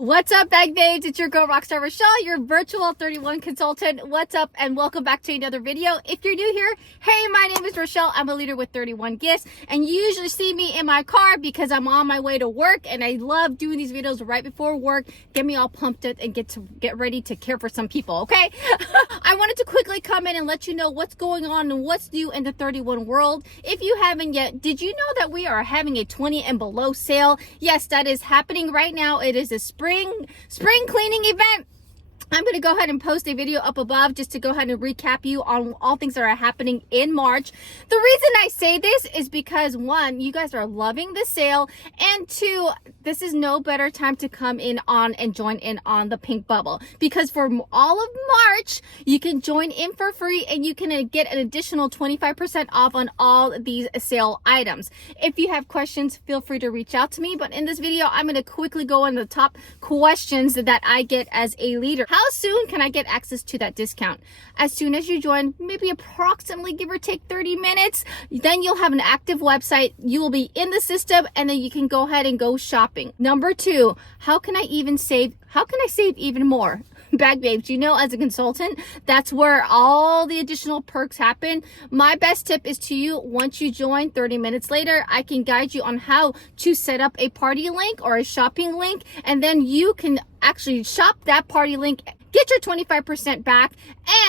What's up, bag babes? It's your girl Rockstar Rochelle, your virtual 31 consultant. What's up, and welcome back to another video. If you're new here, hey, my name is Rochelle. I'm a leader with 31 gifts, and you usually see me in my car because I'm on my way to work, and I love doing these videos right before work. Get me all pumped up and get ready to care for some people, okay? I wanted to quickly come in and let you know what's going on and what's new in the 31 world. If you haven't yet, did you know that we are having a 20 and below sale? Yes, that is happening right now. It is a spring cleaning event. I'm going to go ahead and post a video up above just to go ahead and recap you on all things that are happening in March. The reason I say this is because, one, you guys are loving the sale, and two, this is no better time to come in on and join in on the pink bubble, because for all of March, you can join in for free and you can get an additional 25% off on all these sale items. If you have questions, feel free to reach out to me, but in this video, I'm going to quickly go on the top questions that I get as a leader. How soon can I get access to that discount? As soon as you join, maybe approximately give or take 30 minutes, then you'll have an active website. You will be in the system, and then you can go ahead and go shopping. Number two, how can I save even more? Bag babes, you know, as a consultant, that's where all the additional perks happen. My best tip is to you, once you join, 30 minutes later, I can guide you on how to set up a party link or a shopping link, and then you can actually shop that party link, get your 25% back.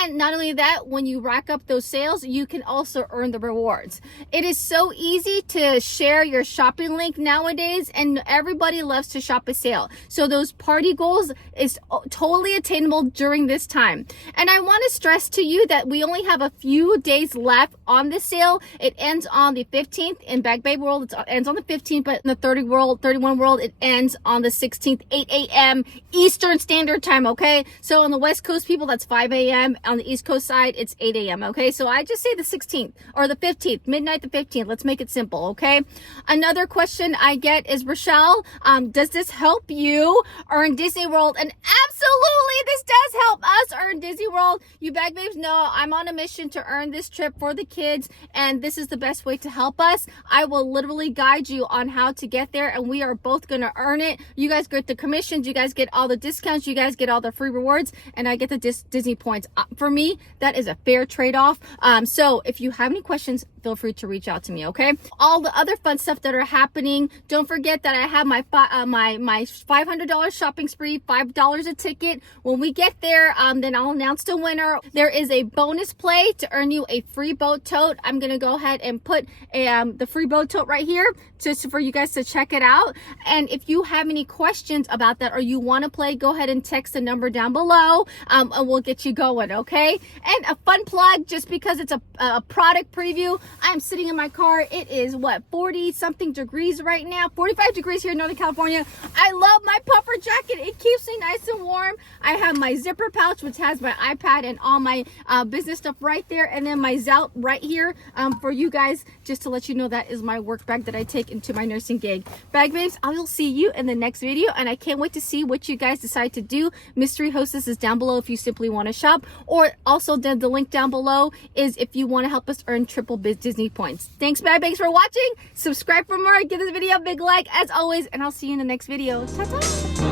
And not only that, when you rack up those sales, you can also earn the rewards. It is so easy to share your shopping link nowadays, and everybody loves to shop a sale. So those party goals is totally attainable during this time. And I want to stress to you that we only have a few days left on this sale. It ends on the 15th. In Bag Babe world, it ends on the 15th, but in the 31 world, it ends on the 16th, 8 a.m. Eastern Standard Time, okay? So on the West Coast people, that's 5 a.m. On the East Coast side, it's 8 a.m., okay? So I just say the 16th or the 15th, midnight the 15th. Let's make it simple, okay? Another question I get is, Rochelle, does this help you earn Disney World? And absolutely, this does help us earn Disney World. You bag babes know I'm on a mission to earn this trip for the kids, and this is the best way to help us. I will literally guide you on how to get there, and we are both going to earn it. You guys get the commissions, you guys get all the discounts, you guys get all the free rewards, and I get the Disney points. For me, that is a fair trade-off. So if you have any questions, feel free to reach out to me, okay? All the other fun stuff that are happening, don't forget that I have my $500 shopping spree, $5 a ticket. When we get there, then I'll announce the winner. There is a bonus play to earn you a free boat tote. I'm gonna go ahead and put the free boat tote right here just for you guys to check it out. And if you have any questions about that or you want to play, go ahead and text the number down below, and we'll get you going, okay? And a fun plug, just because it's a product preview, I'm sitting in my car. It is what, 40 something degrees right now, 45 degrees here in Northern California. I love my puffer jacket. It keeps me nice and warm. I have my zipper pouch, which has my iPad and all my business stuff right there, and then my Zout right here for you guys, just to let you know that is my work bag that I take into my nursing gig. Bag babes, I will see you in the next video, and I can't wait to see what you guys decide to do. Mystery Hostess is down below if you simply want to shop, or also the link down below is if you want to help us earn triple Disney points. Thanks, bag babes, for watching. Subscribe for more. Give this video a big like as always, and I'll see you in the next video. Ta-ta.